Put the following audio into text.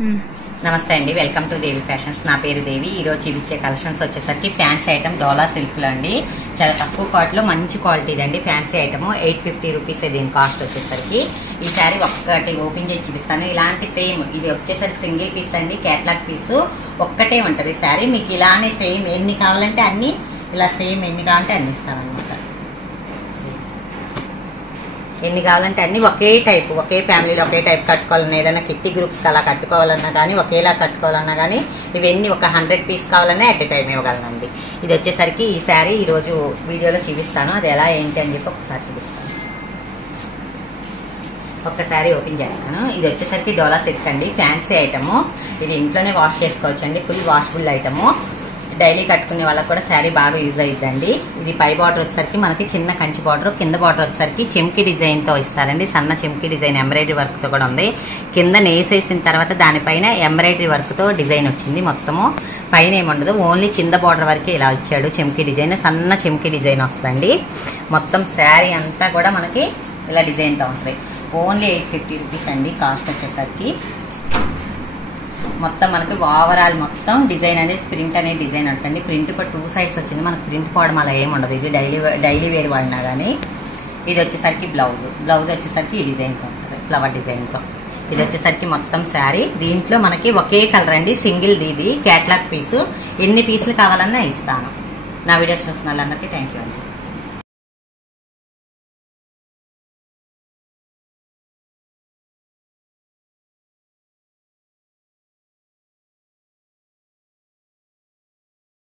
నమస్తే అండి, welcome to Devi fashions. నా పేరు దేవి. ఈరోజు చూపించే కలెక్షన్స్ వచ్చేసరికి ఫ్యాన్సీ ఐటమ్ డోలా సిల్క్లో అండి. చాలా తక్కువ కాస్ట్లో మంచి క్వాలిటీ అండి. ఫ్యాన్సీ ఐటమ్ 850 రూపీస్ దీని కాస్ట్ వచ్చేసరికి. ఈ శారీ ఒక్కటి ఓపెన్ చేసి చూపిస్తాను. ఇలాంటి సేమ్ ఇది వచ్చేసరికి సింగిల్ పీస్ అండి, క్యాట్లాగ్ పీసు ఒక్కటే ఉంటుంది శారీ. మీకు ఇలానే సేమ్ ఎన్ని కావాలంటే అన్ని, ఇలా సేమ్ ఎన్ని కావాలంటే అన్ని ఇస్తామన్నమాట. ఎన్ని కావాలంటే అన్ని ఒకే టైప్, ఒకే ఫ్యామిలీలో ఒకే టైప్ కట్టుకోవాలన్నా, ఏదైనా కిట్టి గ్రూప్స్కి అలా కట్టుకోవాలన్నా కానీ, ఒకేలా కట్టుకోవాలన్నా కానీ, ఇవన్నీ ఒక 100 పీస్ కావాలన్నా ఎట్ ఎ టైం ఇవ్వగలనండి. ఇది వచ్చేసరికి ఈ శారీ ఈరోజు వీడియోలో చూపిస్తాను. అది ఎలా ఏంటి అని చెప్పి ఒకసారి చూపిస్తాను. ఒక్క శారీ ఓపెన్ చేస్తాను. ఇది వచ్చేసరికి డోలా సిల్క్ అండి, ఫ్యాన్సీ ఐటము. ఇది ఇంట్లోనే వాష్ చేసుకోవచ్చు అండి, ఫుల్ వాషబుల్ ఐటము. డైలీ కట్టుకునే వాళ్ళకి కూడా శారీ బాగా యూజ్ అవుతుందండి. ఇది పై బార్డర్ వచ్చేసరికి మనకి చిన్న కంచి బార్డర్, కింద బార్డర్ వచ్చేసరికి చెమ్కి డిజైన్తో ఇస్తారండి. సన్న చెమ్కి డిజైన్ ఎంబ్రాయిడరీ వర్క్తో కూడా ఉంది. కింద నేసేసిన తర్వాత దానిపైన ఎంబ్రాయిడరీ వర్క్తో డిజైన్ వచ్చింది. మొత్తము పైన ఏముండదు, ఓన్లీ కింద బార్డర్ వరకే ఇలా ఇచ్చాడు. చెమ్కి డిజైన్, సన్న చెమ్కి డిజైన్ వస్తుందండి. మొత్తం శారీ అంతా కూడా మనకి ఇలా డిజైన్తో ఉంటుంది. ఓన్లీ 850 రూపీస్ అండి కాస్ట్ వచ్చేసరికి. మొత్తం మనకి ఓవరాల్ మొత్తం డిజైన్ అనేది ప్రింట్ అనేది డిజైన్ ఉంటుంది. ప్రింట్ కూడా 2 సైడ్స్ వచ్చింది. మనకు ప్రింట్ పోవడం అలా ఏమి ఉండదు. ఇది డైలీ వేర్ వాడినా కానీ. ఇది వచ్చేసరికి బ్లౌజ్ వచ్చేసరికి ఈ డిజైన్తో ఉంటుంది, ఫ్లవర్ డిజైన్తో. ఇది వచ్చేసరికి మొత్తం శారీ. దీంట్లో మనకి ఒకే కలర్ అండి, సింగిల్ ఇది క్యాట్లాగ్ పీసు. ఎన్ని పీసులు కావాలన్నా ఇస్తాను. నా వీడియోస్ చూస్తున్న వాళ్ళందరికీ థ్యాంక్ యూ అండి.